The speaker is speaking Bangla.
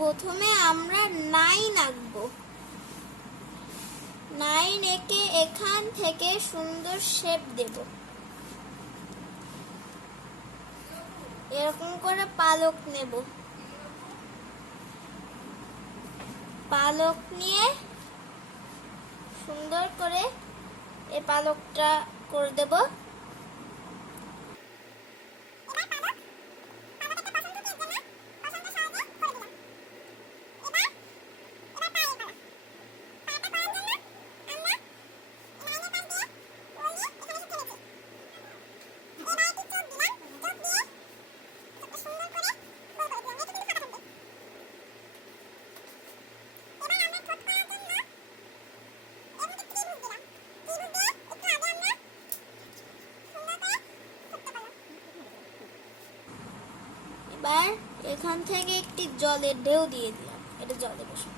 প্রথমে আমরা 9 আঁকবো। 9 এঁকে এখান থেকে সুন্দর শেপ দেব। এরকম করে পালক নেব। পালক নিয়ে সুন্দর করে এই পালকটা করে দেব। এবার এখান থেকে একটি জলের ঢেউ দিয়ে দিলাম। এটা জলে বসে